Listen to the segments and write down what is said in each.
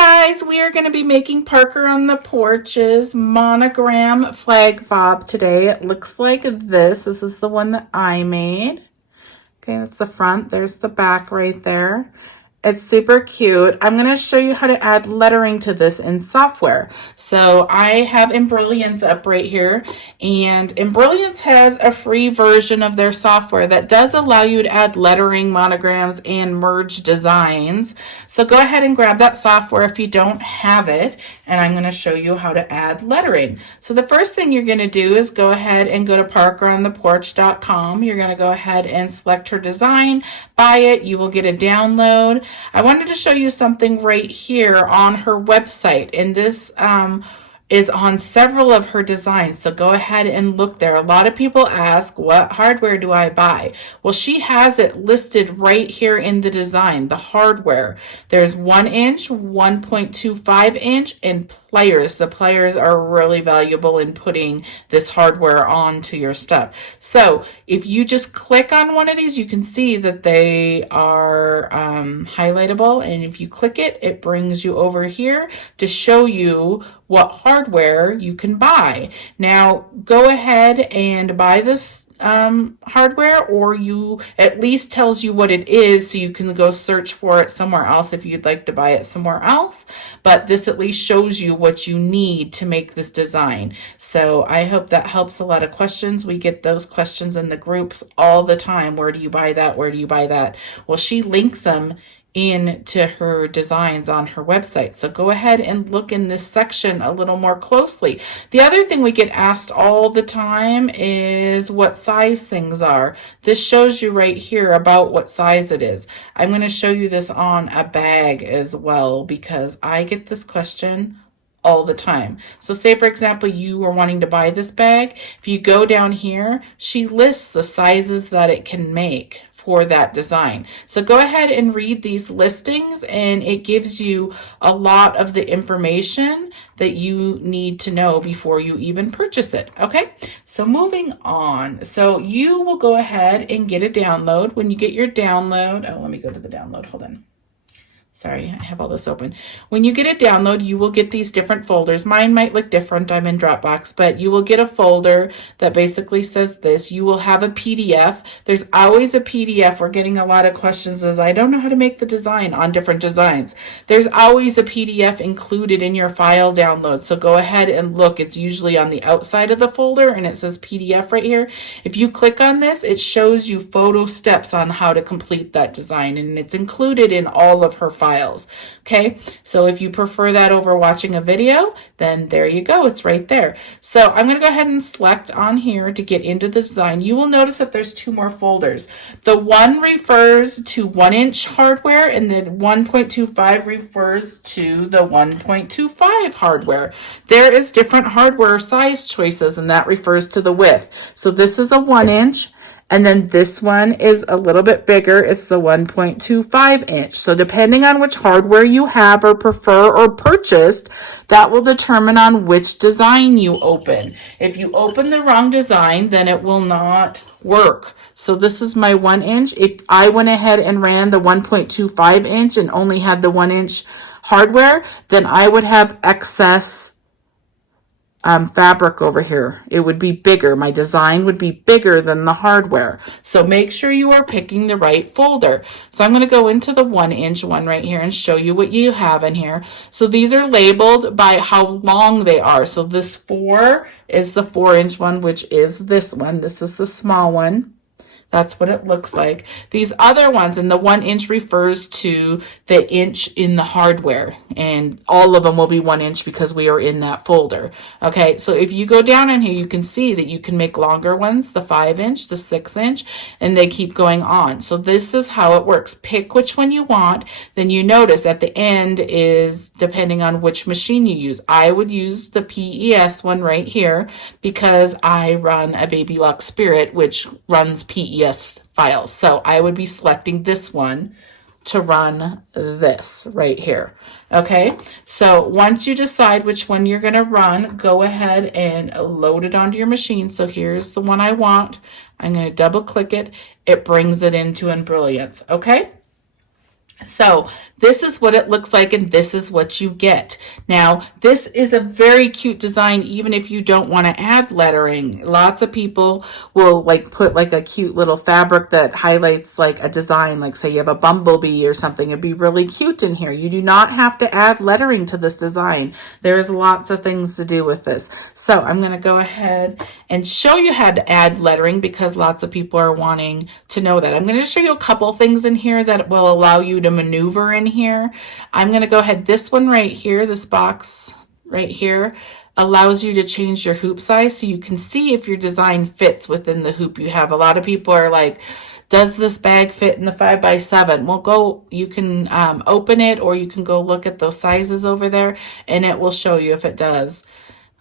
guys, we are going to be making Parker on the Porch's monogram flag fob today. It looks like this. This is the one that I made. Okay, that's the front. There's the back right there. It's super cute. I'm going to show you how to add lettering to this in software. So I have Embrilliance up right here, and Embrilliance has a free version of their software that does allow you to add lettering, monograms, and merge designs. So go ahead and grab that software if you don't have it, and I'm going to show you how to add lettering. So the first thing you're going to do is go ahead and go to parkerontheporch.com. You're going to go ahead and select her design, buy it. You will get a download. I wanted to show you something right here on her website, and this is on several of her designs, so go ahead and look there. A lot of people ask, what hardware do I buy? Well, she has it listed right here in the design, the hardware. There's 1 inch, 1.25 inch, and pliers. The pliers are really valuable in putting this hardware onto your stuff. So if you just click on one of these, you can see that they are highlightable, and if you click it, it brings you over here to show you what hardware you can buy. Now go ahead and buy this hardware, or you at least tells you what it is, so you can go search for it somewhere else if you'd like to buy it somewhere else. But this at least shows you what you need to make this design. So I hope that helps a lot of questions. We get those questions in the groups all the time. Where do you buy that? Where do you buy that? Well, she links them into her designs on her website. So go ahead and look in this section a little more closely. The other thing we get asked all the time is what size things are. This shows you right here about what size it is. I'm going to show you this on a bag as well, because I get this question all the time. So say, for example, you are wanting to buy this bag. If you go down here, she lists the sizes that it can make for that design. So go ahead and read these listings, and it gives you a lot of the information that you need to know before you even purchase it. Okay, so moving on. So you will go ahead and get a download. When you get your download, oh, let me go to the download. Hold on. Sorry, I have all this open. When you get a download, you will get these different folders. Mine might look different. I'm in Dropbox, but you will get a folder that basically says this. You will have a PDF. There's always a PDF. We're getting a lot of questions as I don't know how to make the design on different designs. There's always a PDF included in your file download. So go ahead and look. It's usually on the outside of the folder, and it says PDF right here. If you click on this, it shows you photo steps on how to complete that design, and it's included in all of her files. Okay, so if you prefer that over watching a video, then there you go, it's right there. So I'm going to go ahead and select on here to get into the design. You will notice that there's 2 more folders. The one refers to 1 inch hardware, and then 1.25 refers to the 1.25 hardware. There is different hardware size choices, and that refers to the width. So this is a 1 inch. And then this one is a little bit bigger. It's the 1.25 inch. So depending on which hardware you have or prefer or purchased, that will determine on which design you open. If you open the wrong design, then it will not work. So this is my 1 inch. If I went ahead and ran the 1.25 inch and only had the 1 inch hardware, then I would have excess fabric over here. It would be bigger. My design would be bigger than the hardware. So make sure you are picking the right folder. So I'm going to go into the 1 inch one right here and show you what you have in here. So these are labeled by how long they are. So this 4 is the 4 inch one, which is this one. This is the small one. That's what it looks like. These other ones, and the 1 inch refers to the inch in the hardware, and all of them will be 1 inch because we are in that folder. Okay, so if you go down in here, you can see that you can make longer ones, the 5 inch, the 6 inch, and they keep going on. So this is how it works. Pick which one you want. Then you notice at the end is depending on which machine you use. I would use the PES one right here because I run a Baby Lock Spirit, which runs PES files. So I would be selecting this one to run this right here. Okay, so once you decide which one you're going to run, go ahead and load it onto your machine. So here's the one I want. I'm going to double click it. It brings it into Embrilliance. Okay, So this is what it looks like, and this is what you get. Now, this is a very cute design, even if you don't want to add lettering. Lots of people will like put like a cute little fabric that highlights like a design, like say you have a bumblebee or something. It'd be really cute in here. You do not have to add lettering to this design. There's lots of things to do with this. So I'm going to go ahead and show you how to add lettering because lots of people are wanting to know that. I'm going to show you a couple things in here that will allow you to maneuver in here. I'm going to go ahead, this one right here, this box right here allows you to change your hoop size so you can see if your design fits within the hoop you have. A lot of people are like, does this bag fit in the 5x7? Well, you can open it, or you can go look at those sizes over there and it will show you if it does.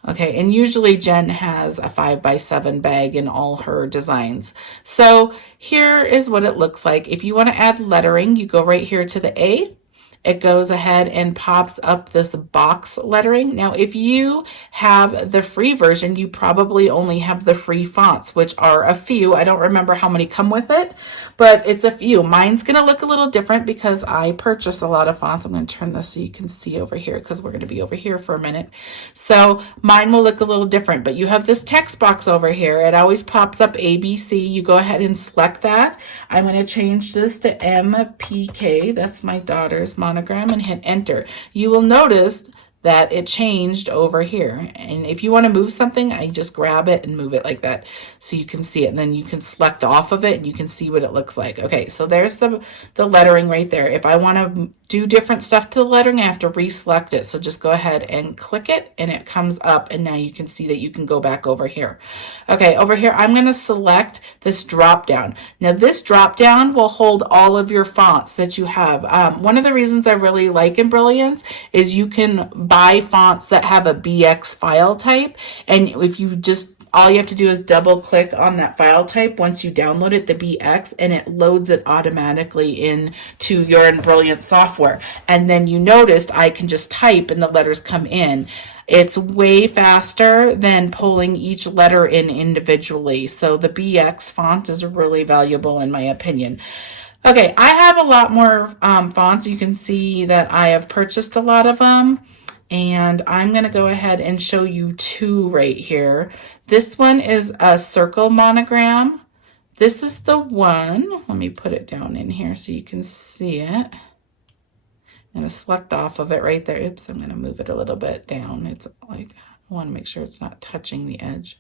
Okay, and usually Jen has a 5x7 bag in all her designs. So here is what it looks like. If you want to add lettering, you go right here to the A. It goes ahead and pops up this box lettering. Now, if you have the free version, you probably only have the free fonts, which are a few. I don't remember how many come with it, but it's a few. Mine's going to look a little different because I purchase a lot of fonts. I'm going to turn this so you can see over here because we're going to be over here for a minute. So mine will look a little different, but you have this text box over here. It always pops up ABC. You go ahead and select that. I'm going to change this to MPK. That's my daughter's monogram, and hit enter. You will notice that it changed over here. And if you want to move something, I just grab it and move it like that so you can see it. And then you can select off of it and you can see what it looks like. Okay, so there's the lettering right there. If I want to do different stuff to the lettering, I have to reselect it. So just go ahead and click it and it comes up, and now you can see that you can go back over here. Okay, over here I'm going to select this drop down. Now this drop down will hold all of your fonts that you have. One of the reasons I really like Embrilliance is you can buy fonts that have a BX file type, and if you just all you have to do is double click on that file type once you download it, the BX, and it loads it automatically into your Embrilliance software. And then you noticed I can just type and the letters come in. It's way faster than pulling each letter in individually. So the BX font is really valuable in my opinion. Okay, I have a lot more fonts. You can see that I have purchased a lot of them. And I'm going to go ahead and show you two right here. This one is a circle monogram. This is the one. Let me put it down in here so you can see it. I'm going to select off of it right there. Oops, I'm going to move it a little bit down. It's like, I want to make sure it's not touching the edge.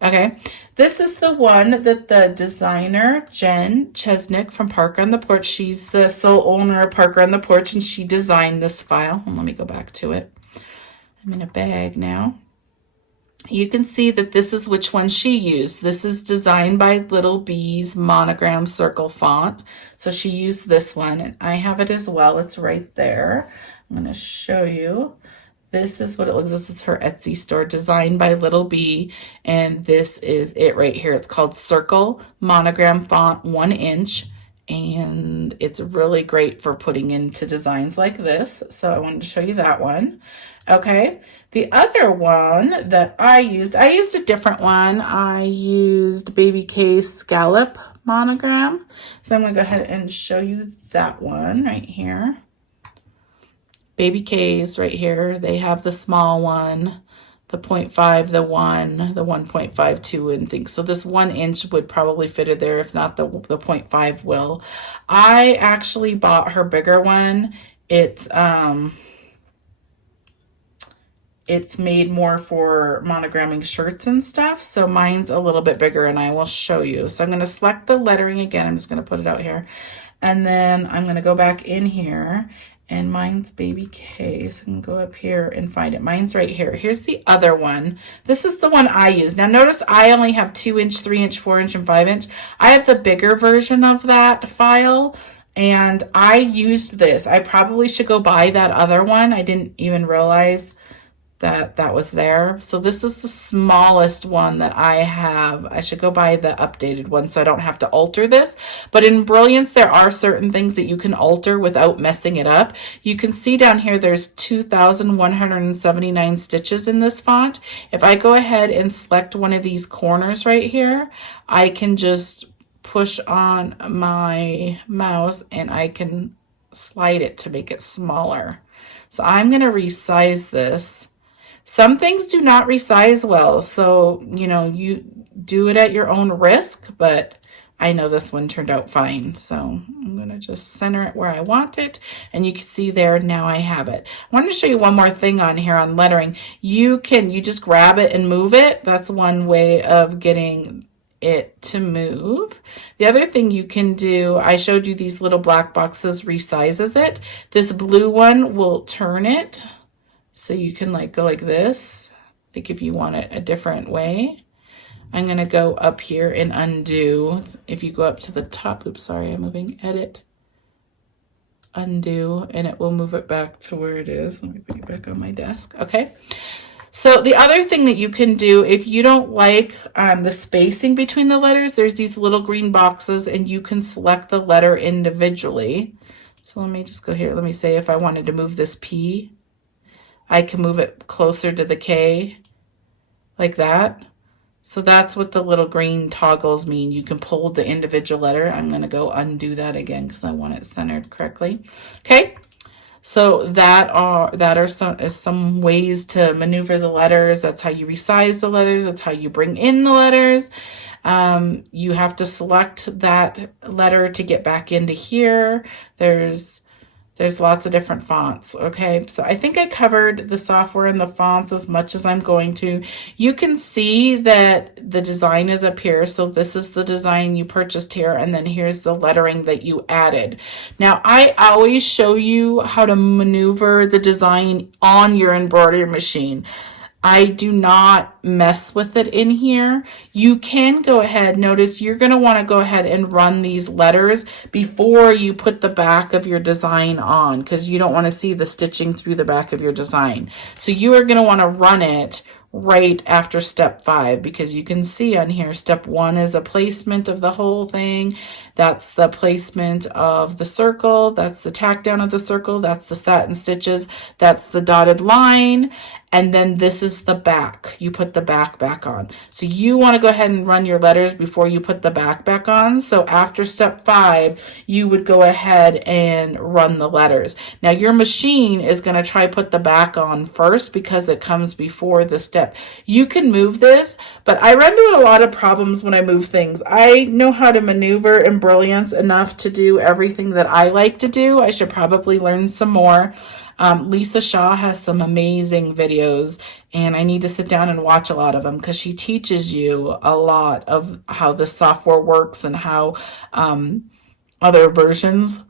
Okay, this is the one that the designer, Jen Chesnick from Parker on the Porch, she's the sole owner of Parker on the Porch, and she designed this file. And let me go back to it. I'm in a bag now. You can see that this is which one she used. This is designed by Little Bee's Monogram Circle font. So she used this one, and I have it as well. It's right there. I'm going to show you. This is what it looks like. This is her Etsy store, designed by Little Bee, and this is it right here. It's called Circle Monogram Font 1 inch, and it's really great for putting into designs like this. So I wanted to show you that one. Okay, the other one that I used a different one. I used Baby K's Scallop Monogram. So I'm going to go ahead and show you that one right here. Baby K's right here. They have the small one, the 0.5, the 1, the 1.52, and things. So this 1 inch would probably fit in there. If not, the 0.5 will. I actually bought her bigger one. It's made more for monogramming shirts and stuff. So mine's a little bit bigger, and I will show you. So I'm going to select the lettering again. I'm just going to put it out here. And then I'm going to go back in here. And mine's Baby K, so I can go up here and find it. Mine's right here. Here's the other one. This is the one I use. Now notice I only have 2 inch, 3 inch, 4 inch, and 5 inch. I have the bigger version of that file, and I used this. I probably should go buy that other one. I didn't even realize that was there. So this is the smallest one that I have. I should go buy the updated one so I don't have to alter this. But in Embrilliance, there are certain things that you can alter without messing it up. You can see down here there's 2,179 stitches in this font. If I go ahead and select one of these corners right here, I can just push on my mouse and I can slide it to make it smaller. So I'm going to resize this. Some things do not resize well, so you know, you do it at your own risk, but I know this one turned out fine. So I'm going to just center it where I want it, and you can see there, now I have it. I wanted to show you one more thing on here on lettering. You just grab it and move it. That's one way of getting it to move. The other thing you can do, I showed you these little black boxes resizes it. This blue one will turn it, so you can like go like this, like if you want it a different way. I'm going to go up here and undo. If you go up to the top, oops, sorry, I'm moving, edit, undo, and it will move it back to where it is. Let me put it back on my desk. Okay. So the other thing that you can do, if you don't like the spacing between the letters, there's these little green boxes and you can select the letter individually. So let me just go here. Let me say if I wanted to move this P, I can move it closer to the K like that. So that's what the little green toggles mean. You can pull the individual letter. I'm going to go undo that again because I want it centered correctly. Okay. So that are some ways to maneuver the letters. That's how you resize the letters. That's how you bring in the letters. You have to select that letter to get back into here. There's lots of different fonts, okay? So I think I covered the software and the fonts as much as I'm going to. You can see that the design is up here. So this is the design you purchased here, and then here's the lettering that you added. Now, I always show you how to maneuver the design on your embroidery machine. I do not mess with it in here. You can go ahead, notice you're going to want to go ahead and run these letters before you put the back of your design on, because you don't want to see the stitching through the back of your design. So you are going to want to run it right after step 5, because you can see on here step 1 is a placement of the whole thing. That's the placement of the circle. That's the tack down of the circle. That's the satin stitches. That's the dotted line. And then this is the back. You put the back on. So you want to go ahead and run your letters before you put the back on. So after step 5, you would go ahead and run the letters. Now your machine is going to try put the back on first because it comes before the step. You can move this, but I run into a lot of problems when I move things. I know how to maneuver Embrilliance enough to do everything that I like to do. I should probably learn some more. Lisa Shaw has some amazing videos, and I need to sit down and watch a lot of them because she teaches you a lot of how the software works and how other versions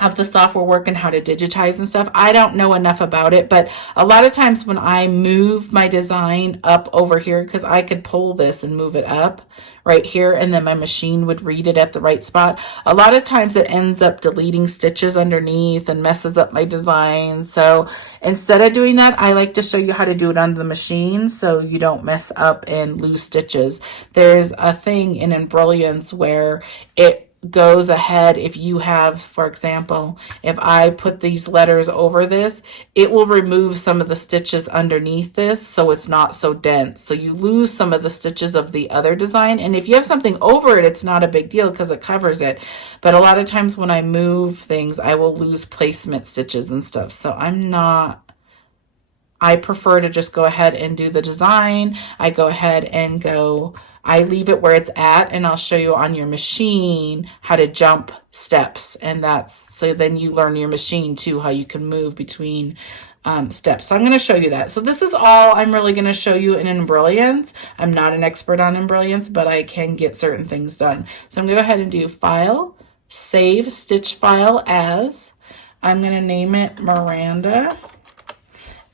of the software work and how to digitize and stuff. I don't know enough about it, but a lot of times when I move my design up over here, because I could pull this and move it up right here, and then my machine would read it at the right spot. A lot of times it ends up deleting stitches underneath and messes up my design. So instead of doing that, I like to show you how to do it on the machine so you don't mess up and lose stitches. There's a thing in Embrilliance where it goes ahead. If you have, for example, if I put these letters over this, it will remove some of the stitches underneath this so it's not so dense. So you lose some of the stitches of the other design. And if you have something over it, it's not a big deal because it covers it. But a lot of times when I move things, I will lose placement stitches and stuff. So I prefer to just go ahead and do the design. I go ahead and I leave it where it's at, and I'll show you on your machine how to jump steps. And so then you learn your machine too, how you can move between steps. So I'm going to show you that. So this is all I'm really going to show you in Embrilliance. I'm not an expert on Embrilliance, but I can get certain things done. So I'm going to go ahead and do File, Save Stitch File As. I'm going to name it Miranda.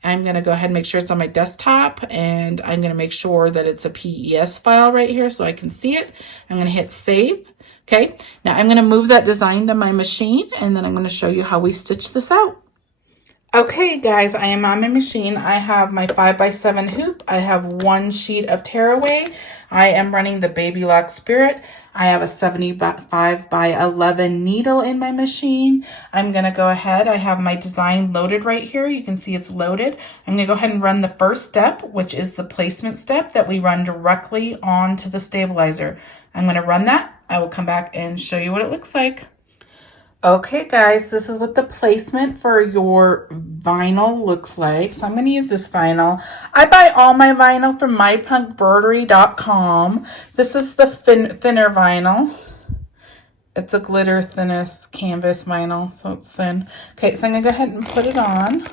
I'm going to go ahead and make sure it's on my desktop, and I'm going to make sure that it's a PES file right here so I can see it. I'm going to hit save. Okay, now I'm going to move that design to my machine, and then I'm going to show you how we stitch this out. Okay guys, I am on my machine. I have my 5x7 hoop. I have 1 sheet of tearaway. I am running the Baby Lock Spirit. I have a 75 by 11 needle in my machine. I'm going to go ahead. I have my design loaded right here. You can see it's loaded. I'm going to go ahead and run the first step, which is the placement step that we run directly onto the stabilizer. I'm going to run that. I will come back and show you what it looks like. Okay guys, this is what the placement for your vinyl looks like. So I'm going to use this vinyl. I buy all my vinyl from mypunkbroidery.com. This is the thinner vinyl. It's a glitter thinnest canvas vinyl, so it's thin. Okay, so I'm going to go ahead and put it on.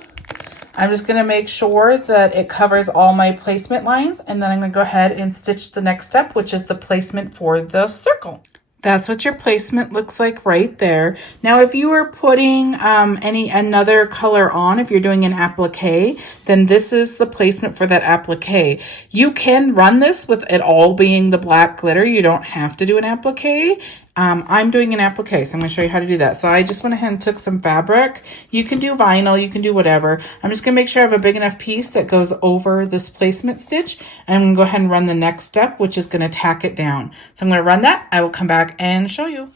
I'm just going to make sure that it covers all my placement lines, and then I'm going to go ahead and stitch the next step, which is the placement for the circle. That's what your placement looks like right there. Now, if you are putting another color on, if you're doing an applique, then this is the placement for that applique. You can run this with it all being the black glitter. You don't have to do an applique. I'm doing an applique, so I'm going to show you how to do that. So I just went ahead and took some fabric. You can do vinyl, you can do whatever. I'm just going to make sure I have a big enough piece that goes over this placement stitch. And I'm going to go ahead and run the next step, which is going to tack it down. So I'm going to run that. I will come back and show you.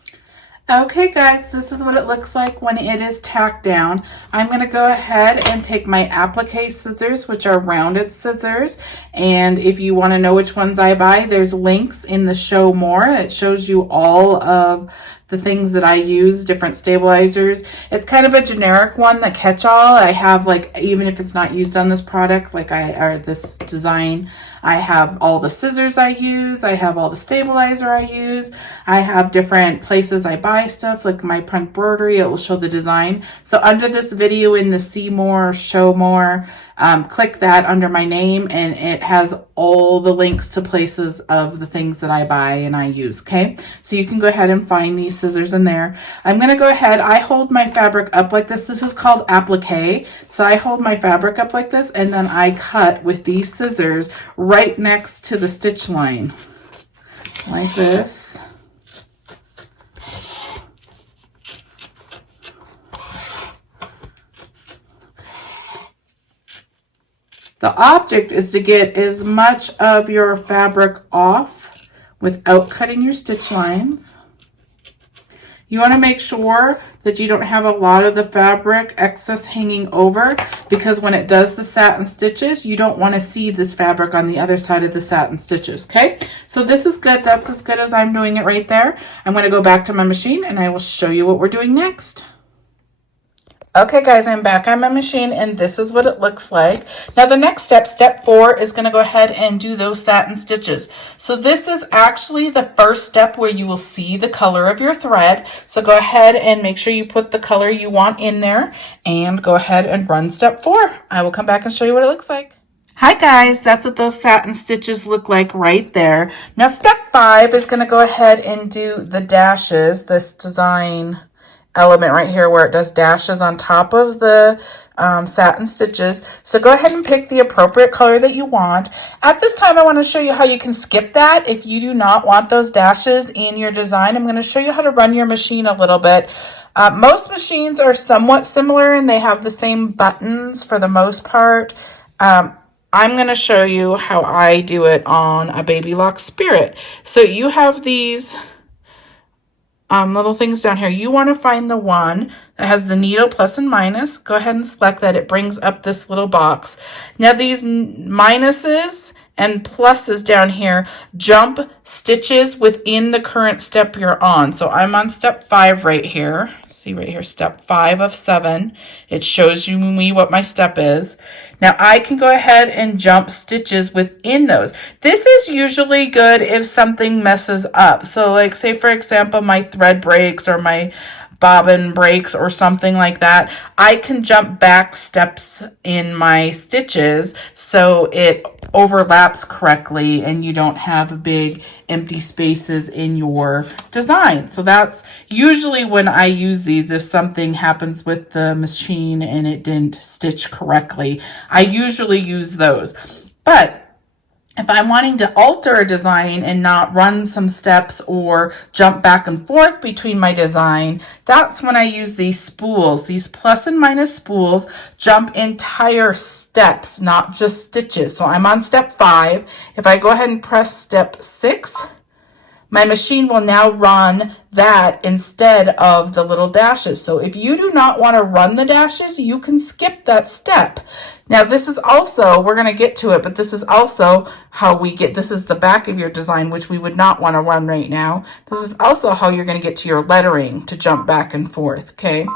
Okay guys, this is what it looks like when it is tacked down. I'm going to go ahead and take my applique scissors, which are rounded scissors. And if you want to know which ones I buy, there's links in the show more. It shows you all of the things that I use, different stabilizers. It's kind of a generic one, the catch-all. I have, like, even if it's not used on this product, like or this design, I have all the scissors I use. I have all the stabilizer I use. I have different places I buy stuff, like my PUNKBROIDERY. It will show the design. So under this video in the see more, show more, click that under my name, and it has all the links to places of the things that I buy and I use, okay? So you can go ahead and find these scissors in there. I'm going to go ahead. I hold my fabric up like this. This is called applique. So I hold my fabric up like this, and then I cut with these scissors right next to the stitch line, like this. The object is to get as much of your fabric off without cutting your stitch lines. You want to make sure that you don't have a lot of the fabric excess hanging over, because when it does the satin stitches, you don't want to see this fabric on the other side of the satin stitches, okay? So this is good. That's as good as I'm doing it right there. I'm going to go back to my machine and I will show you what we're doing next. Okay guys, I'm back on my machine and this is what it looks like. Now the next step, step 4, is going to go ahead and do those satin stitches. So this is actually the first step where you will see the color of your thread. So go ahead and make sure you put the color you want in there and go ahead and run step 4. I will come back and show you what it looks like. Hi guys, that's what those satin stitches look like right there. Now step 5 is going to go ahead and do the dashes, this design element right here where it does dashes on top of the satin stitches. So go ahead and pick the appropriate color that you want. At this time, I want to show you how you can skip that if you do not want those dashes in your design. I'm going to show you how to run your machine a little bit. Most machines are somewhat similar and they have the same buttons for the most part. I'm going to show you how I do it on a Baby Lock Spirit. So you have these little things down here. You want to find the one that has the needle plus and minus. Go ahead and select that. It brings up this little box. Now these minuses and pluses down here jump stitches within the current step you're on. So I'm on step 5 right here. See right here, step 5 of 7. It shows me what my step is. Now I can go ahead and jump stitches within those. This is usually good if something messes up. So like say for example, my thread breaks or my bobbin breaks or something like that, I can jump back steps in my stitches so it overlaps correctly and you don't have big empty spaces in your design. So that's usually when I use these, if something happens with the machine and it didn't stitch correctly. I usually use those. But if I'm wanting to alter a design and not run some steps or jump back and forth between my design, that's when I use these spools. These plus and minus spools jump entire steps, not just stitches. So I'm on step 5. If I go ahead and press step 6, my machine will now run that instead of the little dashes. So if you do not want to run the dashes, you can skip that step. Now this is also, we're going to get to it, but this is also how we get, this is the back of your design, which we would not want to run right now. This is also how you're going to get to your lettering to jump back and forth, okay?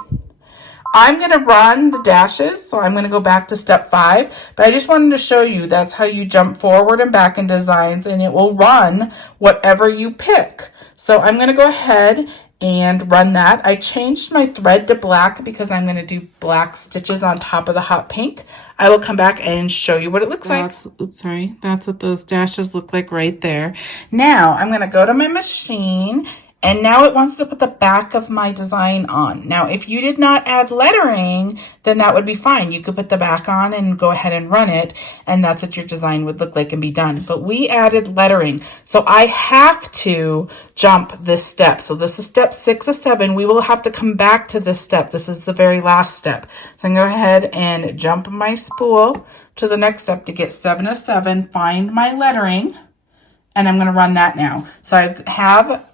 I'm going to run the dashes, so I'm going to go back to step 5, but I just wanted to show you that's how you jump forward and back in designs, and it will run whatever you pick. So I'm going to go ahead and run that. I changed my thread to black because I'm going to do black stitches on top of the hot pink. I will come back and show you what it looks like. Oops, sorry. That's what those dashes look like right there. Now I'm going to go to my machine, and now it wants to put the back of my design on. Now, if you did not add lettering, then that would be fine. You could put the back on and go ahead and run it, and that's what your design would look like and be done. But we added lettering, so I have to jump this step. So this is step 6 of 7. We will have to come back to this step. This is the very last step. So I'm going to go ahead and jump my spool to the next step to get 7 of 7, find my lettering, and I'm going to run that now. So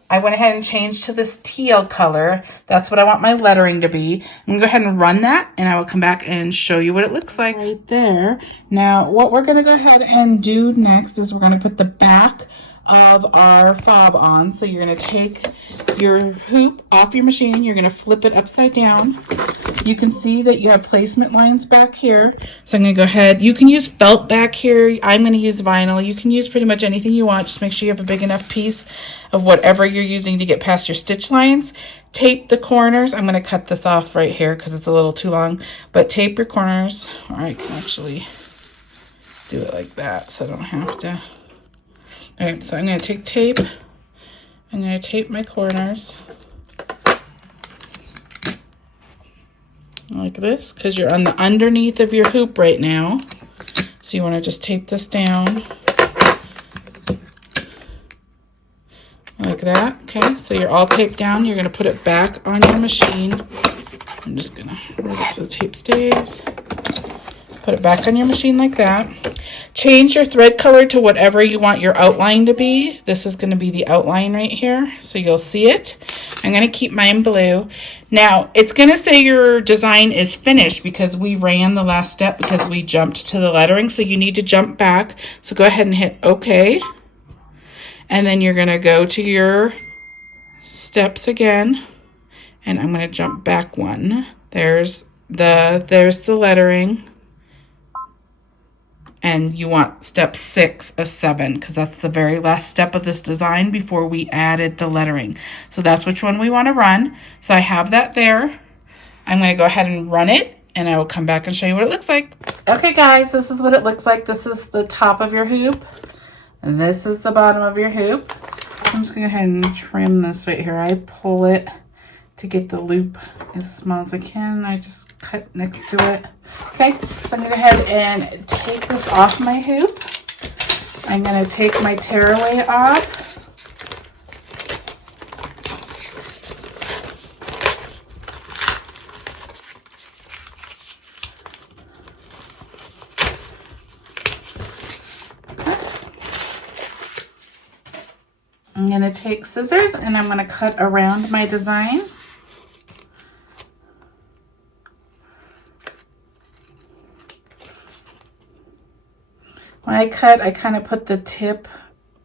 I went ahead and changed to this teal color. That's what I want my lettering to be. I'm going to go ahead and run that, and I will come back and show you what it looks like right there. Now, what we're going to go ahead and do next is we're going to put the back of our fob on. So you're going to take your hoop off your machine. You're going to flip it upside down. You can see that you have placement lines back here. So I'm going to go ahead. You can use felt back here. I'm going to use vinyl. You can use pretty much anything you want. Just make sure you have a big enough piece of whatever you're using to get past your stitch lines. Tape the corners. I'm going to cut this off right here because it's a little too long. But tape your corners. Or I can actually do it like that so I don't have to. All right, so I'm going to take tape. I'm going to tape my corners like this because you're on the underneath of your hoop right now. So you want to just tape this down like that. Okay, so you're all taped down. You're going to put it back on your machine. I'm just going to move it so the tape stays. Put it back on your machine like that. Change your thread color to whatever you want your outline to be. This is going to be the outline right here, so you'll see it. I'm going to keep mine blue. Now, it's going to say your design is finished because we ran the last step because we jumped to the lettering, so you need to jump back. So go ahead and hit OK. And then you're going to go to your steps again, and I'm going to jump back one. There's the lettering. And you want step 6 of 7 because that's the very last step of this design before we added the lettering. So that's which one we want to run. So I have that there. I'm going to go ahead and run it, and I will come back and show you what it looks like. Okay guys, this is what it looks like. This is the top of your hoop, and this is the bottom of your hoop. I'm just going to go ahead and trim this right here. I pull it to get the loop as small as I can. I just cut next to it. Okay, so I'm going to go ahead and take this off my hoop. I'm going to take my tearaway off. I'm going to take scissors and I'm going to cut around my design. When I cut, I kind of put the tip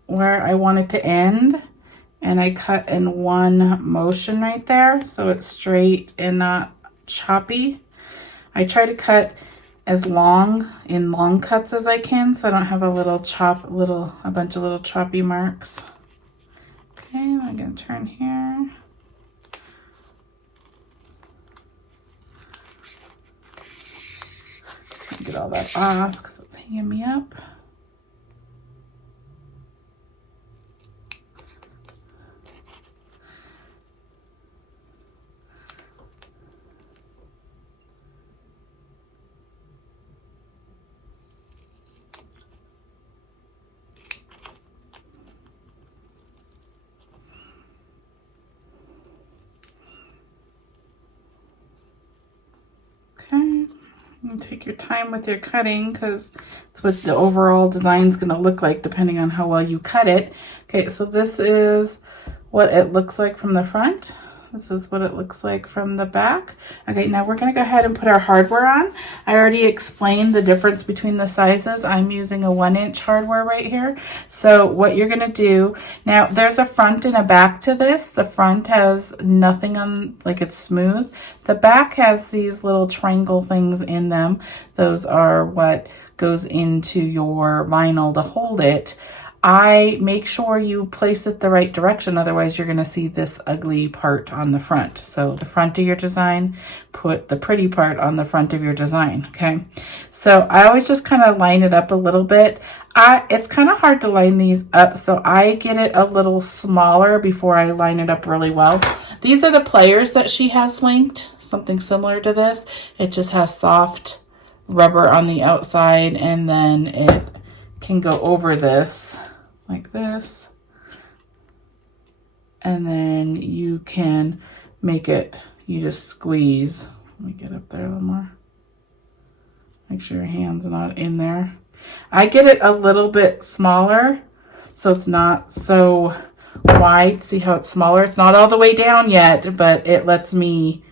where I want it to end, and I cut in one motion right there so it's straight and not choppy. I try to cut as long cuts as I can so I don't have a bunch of little choppy marks. Okay, I'm going to turn here. Get all that off because it's hanging me up. And take your time with your cutting because it's what the overall design is going to look like depending on how well you cut it. Okay, so this is what it looks like from the front. This is what it looks like from the back. Okay, now we're gonna go ahead and put our hardware on. I already explained the difference between the sizes. I'm using a 1-inch hardware right here. So what you're gonna do, now there's a front and a back to this. The front has nothing on, like it's smooth. The back has these little triangle things in them. Those are what goes into your vinyl to hold it. I make sure you place it the right direction, otherwise you're gonna see this ugly part on the front. So the front of your design, put the pretty part on the front of your design, okay? So I always just kind of line it up a little bit. It's kind of hard to line these up, so I get it a little smaller before I line it up really well. These are the pliers that she has linked, something similar to this. It just has soft rubber on the outside, and then it can go over this like this, and then you can make it, you just squeeze. Let me get up there a little more. Make sure your hand's not in there. I get it a little bit smaller so it's not so wide. See how it's smaller? It's not all the way down yet, but it lets me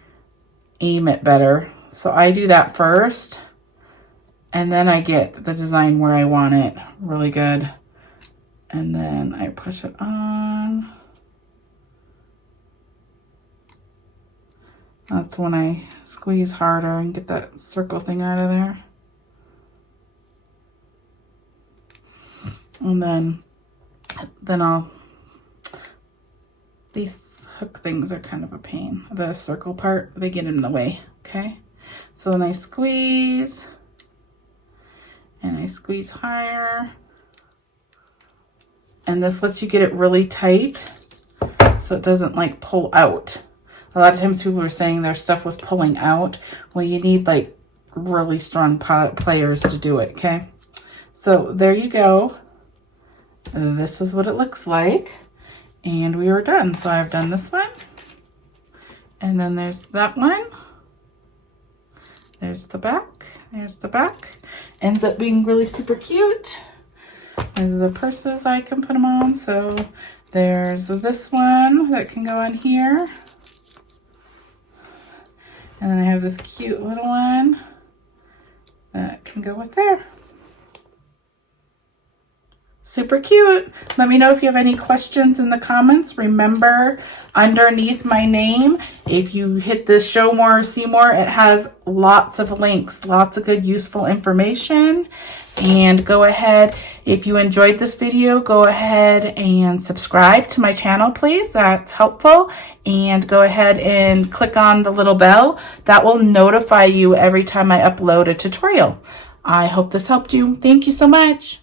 aim it better. So I do that first, and then I get the design where I want it really good. And then I push it on. That's when I squeeze harder and get that circle thing out of there. And then I'll, these hook things are kind of a pain. The circle part, they get in the way, okay? So then I squeeze, and I squeeze higher. And this lets you get it really tight so it doesn't like pull out. A lot of times people were saying their stuff was pulling out. Well, you need like really strong pliers to do it, okay? So there you go. This is what it looks like. And we are done. So I've done this one. And then there's that one. There's the back. There's the back. Ends up being really super cute. These are the purses I can put them on. So there's this one that can go on here. And then I have this cute little one that can go with there. Super cute. Let me know if you have any questions in the comments. Remember, underneath my name, if you hit the show more or see more, it has lots of links, lots of good useful information. And go ahead, if you enjoyed this video, go ahead and subscribe to my channel, please. That's helpful. And go ahead and click on the little bell. That will notify you every time I upload a tutorial. I hope this helped you. Thank you so much.